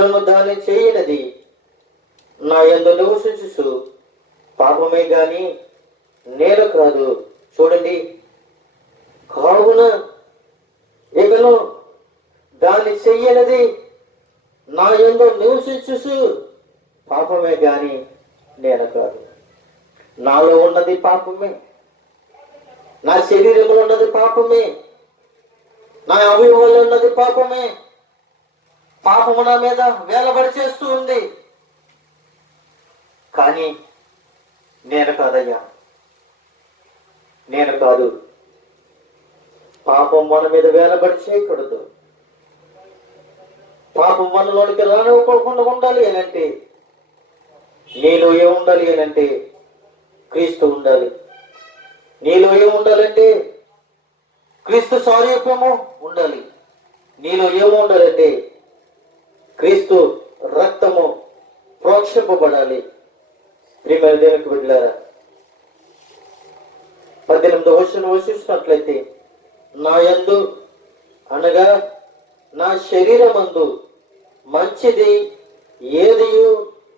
అయినను దాన్ని చేయనది నా యందు నివసించు పాపమే గాని నేల కాదు. చూడండి, కావున ఇకను దాన్ని చెయ్యనది నా యందు నివసించు పాపమే గాని నేల కాదు. నాలో ఉన్నది పాపమే, నా శరీరంలో ఉన్నది పాపమే, నా అవయవాల్లో ఉన్నది పాపమే. పాపము నా మీద వేలబడి చేస్తూ ఉంది. కానీ నేను కాదయ్యా, నేను కాదు. పాపం మన మీద వేలబడి చేయకూడదు. పాపం మనలోనికి రానివ్వకుండా ఉండాలి అనంటే, నీలో ఏముండాలి అనంటే క్రీస్తు ఉండాలి. నీలో ఏముండాలంటే క్రీస్తు సారూప్యము ఉండాలి. నీలో ఏముండాలంటే క్రీస్తు రక్తము ప్రోక్షింపబడాలి. ప్రియమైన దేవునికి బిడ్డలారా, 18వ వచనం చూసినట్లయితే, నా యందు అనగా నా శరీరమందు మంచిది ఏదియు